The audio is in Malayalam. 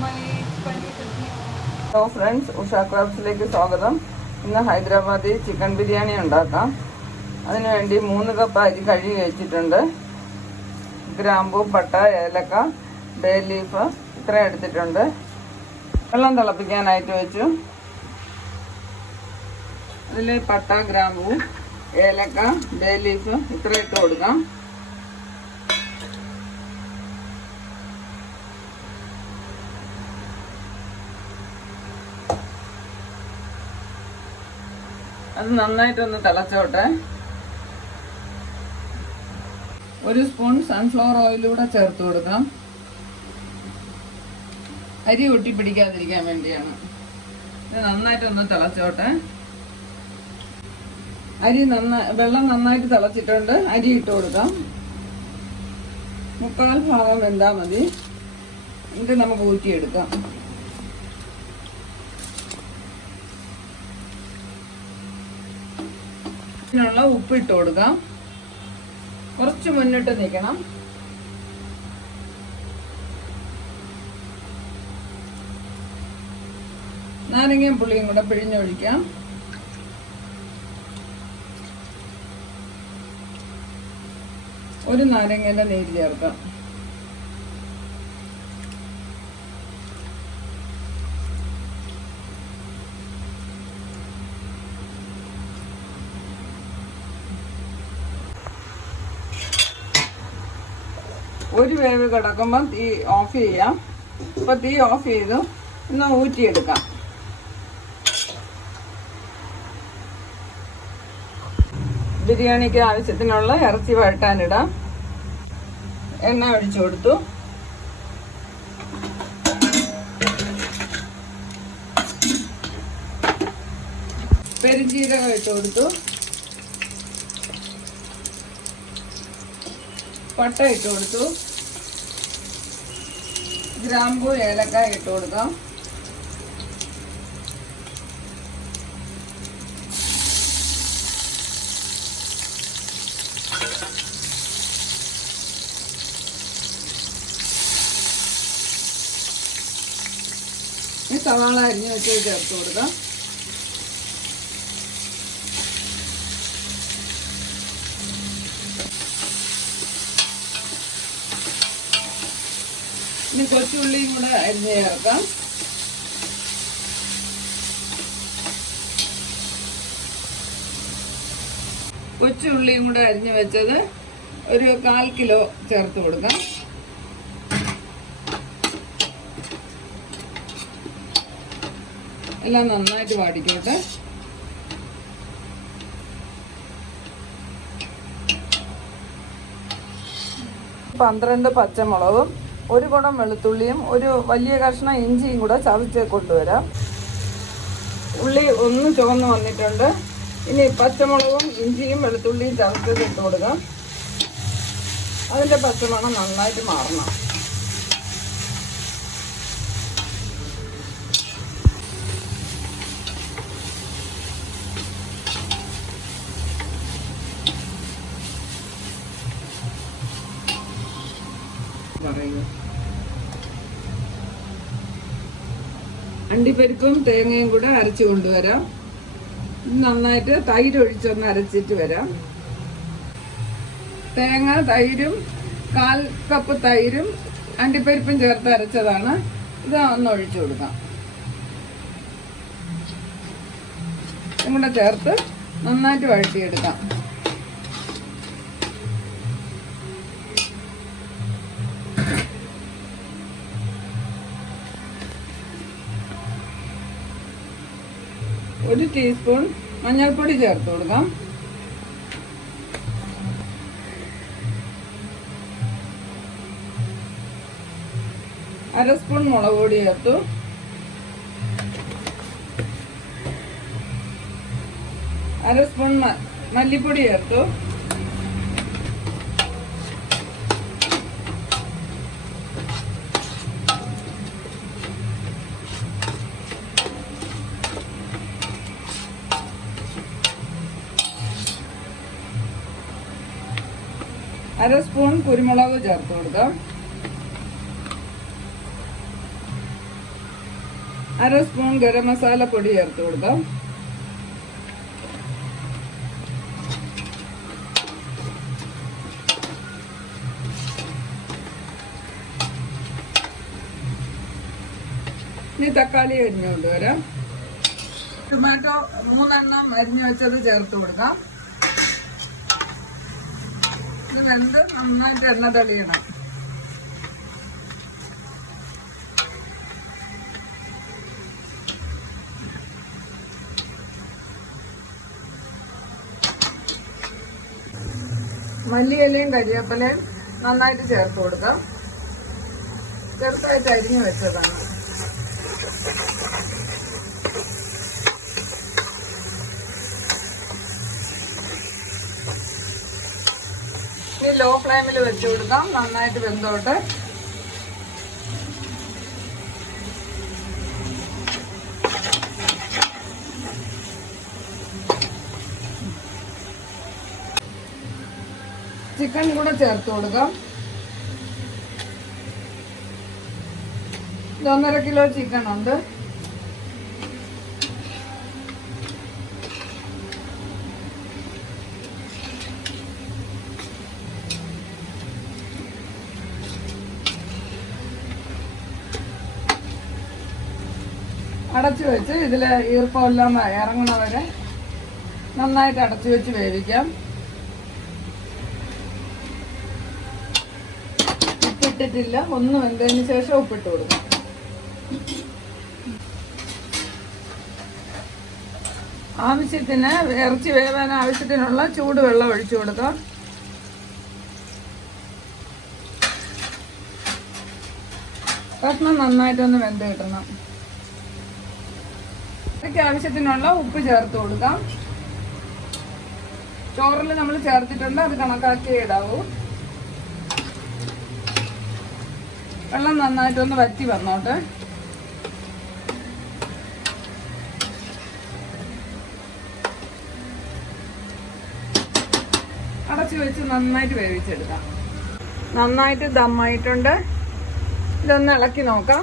ഹലോ ഫ്രണ്ട്സ്, ഉഷ ക്രാബ്സിലേക്ക് സ്വാഗതം. ഇന്ന് ഹൈദരാബാദി ചിക്കൻ ബിരിയാണി ഉണ്ടാക്കാം. അതിനുവേണ്ടി 3 കപ്പ് അരി കഴുകി വെച്ചിട്ടുണ്ട്. ഗ്രാമ്പൂ, പട്ട, ഏലക്ക, ബേ ലീഫ് ഇത്രയും എടുത്തിട്ടുണ്ട്. വെള്ളം തിളപ്പിക്കാനായിട്ട് വെച്ചു. അതിൽ പട്ട, ഗ്രാമ്പൂ, ഏലക്ക, ബേ ലീഫ് ഇത്ര ഇട്ട് കൊടുക്കാം. അത് നന്നായിട്ടൊന്ന് തിളച്ചോട്ടെ. 1 സ്പൂൺ സൺഫ്ലവർ ഓയിലൂടെ ചേർത്ത് കൊടുക്കാം. അരി ഒട്ടിപ്പിടിക്കാതിരിക്കാൻ വേണ്ടിയാണ്. ഇത് നന്നായിട്ടൊന്ന് തിളച്ചോട്ടെ. വെള്ളം നന്നായിട്ട് തിളച്ചിട്ടുണ്ട്. അരി ഇട്ട് കൊടുക്കാം. 3/4 ഭാഗം വെന്താൽ മതി. എന്നിട്ട് നമുക്ക് ഊറ്റിയെടുക്കാം. ഇതിനുള്ള ഉപ്പ് ഇട്ട് കൊടുക്കാം. കുറച്ച് മുന്നിട്ട് നിൽക്കണം. നാരങ്ങയും പുളിയും കൂടെ പിഴിഞ്ഞൊഴിക്കാം. ഒരു നാരങ്ങയുടെ നീര് ചേർക്കാം. ഒരു വേവ് കിടക്കുമ്പോൾ തീ ഓഫ് ചെയ്യാം. അപ്പോൾ തീ ഓഫ് ചെയ്തു. ഒന്ന് ഊറ്റിയെടുക്കാം. ബിരിയാണിക്ക് ആവശ്യത്തിനുള്ള ഇറച്ചി വഴട്ടാനിടാം. എണ്ണ ഒഴിച്ചു കൊടുത്തു. പെരുംജീരകം ഇട്ട് കൊടുത്തു. പട്ട ഇട്ട് കൊടുത്തു. ഗ്രാമ്പൂ, ഏലക്ക ഇട്ട് കൊടുക്കാം. ഈ സവാള അരിഞ്ഞ് വെച്ച് ചേർത്ത് കൊടുക്കാം. ഇനി കൊച്ചുള്ളിയും കൂടെ അരിഞ്ഞ് ചേർക്കാം. കൊച്ചുള്ളിയും കൂടെ അരിഞ്ഞ് വെച്ചത് ഒരു 1/4 കിലോ ചേർത്ത് കൊടുക്കാം. എല്ലാം നന്നായിട്ട് വാടിക്കോട്ടെ. പന്ത്രണ്ട് പച്ചമുളകും 1 കുടം വെളുത്തുള്ളിയും ഒരു വലിയ കഷ്ണം ഇഞ്ചിയും കൂടെ ചതച്ച് കൊണ്ടുവരാം. ഉള്ളി ഒന്ന് ചുവന്ന് വന്നിട്ടുണ്ട്. ഇനി പച്ചമുളകും ഇഞ്ചിയും വെളുത്തുള്ളിയും ചതച്ചത് ഇട്ട് കൊടുക്കാം. അതിൻ്റെ പച്ചമണം നന്നായിട്ട് മാറണം. അണ്ടിപ്പരിപ്പും തേങ്ങയും കൂടെ അരച്ചു കൊണ്ടുവരാം. നന്നായിട്ട് തൈര് ഒഴിച്ചൊന്ന് അരച്ചിട്ട് വരാം. തേങ്ങ, തൈരും 1/4 കപ്പ് തൈരും അണ്ടിപ്പരിപ്പും ചേർത്ത് അരച്ചതാണ്. ഇത് ഒന്ന് ഒഴിച്ചു കൊടുക്കാം. ഇതും കൂടെ ചേർത്ത് നന്നായിട്ട് വഴറ്റിയെടുക്കാം. ഒരു ടീസ്പൂൺ മഞ്ഞൾപ്പൊടി ചേർത്ത് കൊടുക്കാം. അര സ്പൂൺ മുളക് പൊടി ചേർത്തു. അര സ്പൂൺ മല്ലിപ്പൊടി ചേർത്തു. അര സ്പൂൺ കുരുമുളക് ചേർത്ത് കൊടുക്കാം. 1/2 സ്പൂൺ ഗരം മസാല പൊടി ചേർത്ത് കൊടുക്കാം. ഇനി തക്കാളി അരിഞ്ഞു കൊണ്ടുവരാം. ടൊമാറ്റോ 3 എണ്ണം അരിഞ്ഞു വെച്ചത് ചേർത്ത് കൊടുക്കാം. ഇത് വെന്ത് നന്നായിട്ട് എണ്ണ തെളിയണം. മല്ലിയിലയും കരിവേപ്പിലയും നന്നായിട്ട് ചേർത്ത് കൊടുക്കാം. ചെറുതായിട്ട് അരിഞ്ഞു വെച്ചതാണ്. ഇനി ലോ ഫ്ലെയിമിൽ വെച്ച് കൊടുക്കാം. നന്നായിട്ട് വെന്തോട്ടെ. ചിക്കൻ കൂടെ ചേർത്ത് കൊടുക്കാം. 1.5 കിലോ ചിക്കൻ ഉണ്ട്. അടച്ചു വെച്ച് ഇതിൽ ഈർപ്പമെല്ലാം ഇറങ്ങണവരെ നന്നായിട്ട് അടച്ചു വെച്ച് വേവിക്കാം. ഉപ്പിട്ടിട്ടില്ല. ഒന്ന് വെന്തതിന് ശേഷം ഉപ്പിട്ട് കൊടുക്കാം. ആവശ്യത്തിന് ഇറച്ചി വേവാൻ ആവശ്യത്തിനുള്ള ചൂടുവെള്ളം ഒഴിച്ചു കൊടുക്കാം. കഷ്ണം നന്നായിട്ടൊന്ന് വെന്ത് കിട്ടണം. ഇതൊക്കെ ആവശ്യത്തിനുള്ള ഉപ്പ് ചേർത്ത് കൊടുക്കാം. ചോറിൽ നമ്മൾ ചേർത്തിട്ടുണ്ട്, അത് കണക്കാക്കി ഇടാവൂ. വെള്ളം നന്നായിട്ടൊന്ന് വറ്റി വന്നോട്ടെ. അടച്ചു വെച്ച് നന്നായിട്ട് വേവിച്ചെടുക്കാം. നന്നായിട്ട് ദമ്മായിട്ടുണ്ട്. ഇതൊന്ന് ഇളക്കി നോക്കാം.